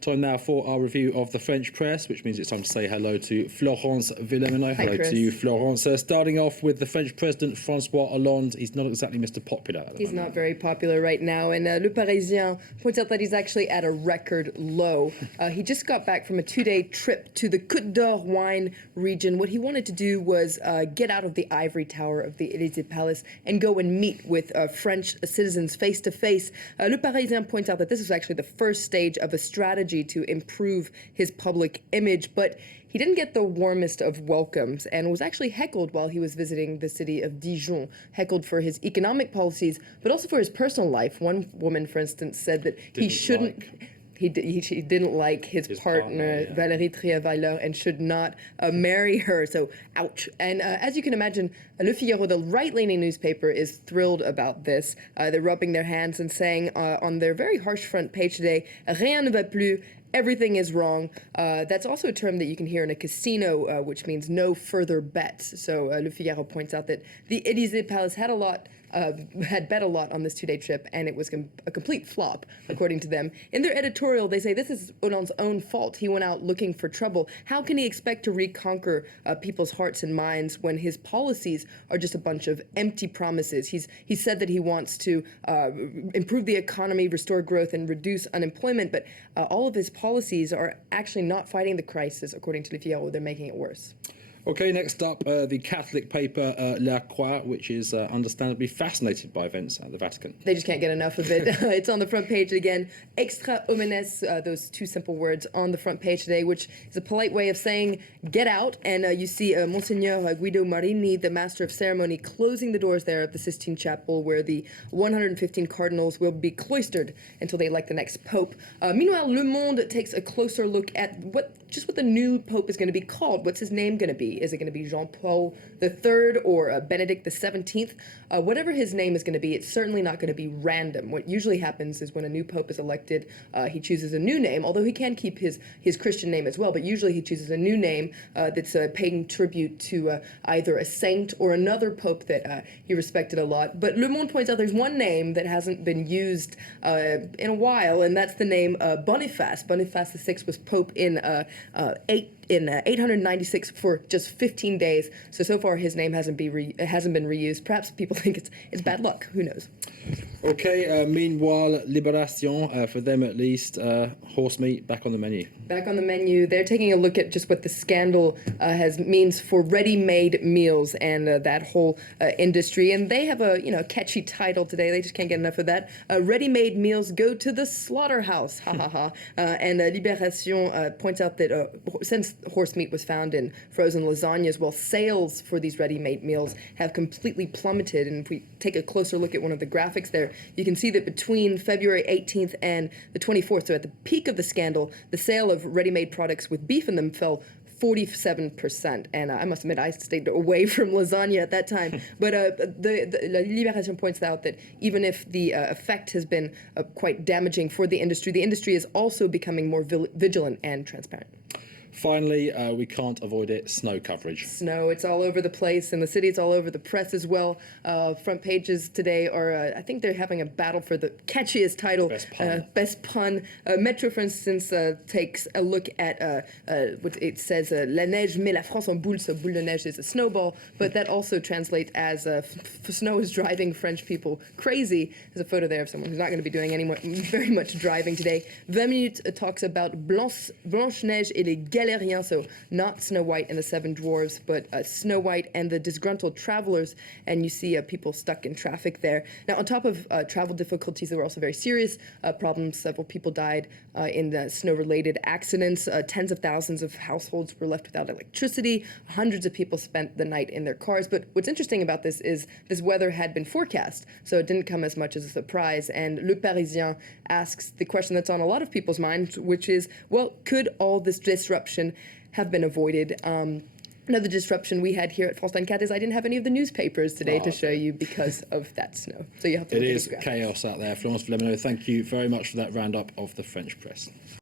Time now for our review of the French press, which means it's time to say hello to Florence VILLEMINOT. Hello to you, Florence. Starting off with the French President, François Hollande. He's not exactly Mr. Popular. He's not very popular right now. And Le Parisien points out that he's actually at a record low. He just got back from a 2-day trip to the Côte d'Or wine region. What he wanted to do was get out of the ivory tower of the Élysée Palace and go and meet with French citizens face to face. Le Parisien points out that this is actually the first stage of a strategy to improve his public image, but he didn't get the warmest of welcomes and was actually heckled while he was visiting the city of Dijon, heckled for his economic policies, but also for his personal life. One woman, for instance, said that he shouldn't... He didn't like his partner, yeah. Valérie Trierweiler, and should not marry her. So, ouch. And as you can imagine, Le Figaro, the right-leaning newspaper, is thrilled about this. They're rubbing their hands and saying on their very harsh front page today, "Rien ne va plus." Everything is wrong. That's also a term that you can hear in a casino, which means no further bets. So Le Figaro points out that the Élysée Palace had bet a lot on this 2-day trip, and it was a complete flop, according to them. In their editorial, they say this is Hollande's own fault. He went out looking for trouble. How can he expect to reconquer people's hearts and minds when his policies are just a bunch of empty promises? He said that he wants to improve the economy, restore growth, and reduce unemployment, but all of his policies are actually not fighting the crisis, according to Le Figaro. They're making it worse. Okay, next up, the Catholic paper La Croix, which is understandably fascinated by events at the Vatican. They just can't get enough of it. It's on the front page again. Extra homines, those two simple words on the front page today, which is a polite way of saying get out. And you see Monsignor Guido Marini, the master of ceremony, closing the doors there at the Sistine Chapel, where the 115 cardinals will be cloistered until they elect the next pope. Meanwhile, Le Monde takes a closer look at what the new pope is going to be called. What's his name going to be? Is it going to be Jean-Paul III or Benedict XVII? Whatever his name is going to be, it's certainly not going to be random. What usually happens is when a new pope is elected, he chooses a new name, although he can keep his Christian name as well, but usually he chooses a new name that's paying tribute to either a saint or another pope that he respected a lot. But Le Monde points out there's one name that hasn't been used in a while, and that's the name Boniface. Boniface VI was pope in 896 for just 15 days. So far his name hasn't been reused. Perhaps people think it's bad luck. Who knows? Okay. Meanwhile, Libération, for them at least, horse meat back on the menu. Back on the menu. They're taking a look at just what the scandal means for ready-made meals and that whole industry. And they have a catchy title today. They just can't get enough of that. Ready-made meals go to the slaughterhouse. Ha ha ha. And Libération points out that since horse meat was found in frozen lasagnas, well, sales for these ready-made meals have completely plummeted. And if we take a closer look at one of the graphics there, you can see that between February 18th and the 24th, so at the peak of the scandal, the sale of ready-made products with beef in them fell 47%. And I must admit, I stayed away from lasagna at that time. But the Libération points out that even if the effect has been quite damaging for the industry is also becoming more vigilant and transparent. Finally, we can't avoid it, snow coverage. Snow, it's all over the place in the city, it's all over the press as well. Front pages today are, I think they're having a battle for the catchiest title. Best pun. Metro, for instance, takes a look at what it says, La neige met la France en boule, so boule de neige is a snowball, but that also translates as snow is driving French people crazy. There's a photo there of someone who's not going to be doing very much driving today. 20 Minutes talks about Blanche-Neige et les Galériens, so not Snow White and the Seven Dwarfs, but Snow White and the disgruntled travelers, and you see people stuck in traffic there. Now, on top of travel difficulties, there were also very serious problems. Several people died in the snow-related accidents. Tens of thousands of households were left without electricity. Hundreds of people spent the night in their cars. But what's interesting about this is this weather had been forecast, so it didn't come as much as a surprise. And Le Parisien asks the question that's on a lot of people's minds, which is, well, could all this disruption have been avoided? Another disruption we had here at France 24 is I didn't have any of the newspapers today to show you because of that snow. So you have to. It is chaos out there. Florence VILLEMINOT, thank you very much for that roundup of the French press.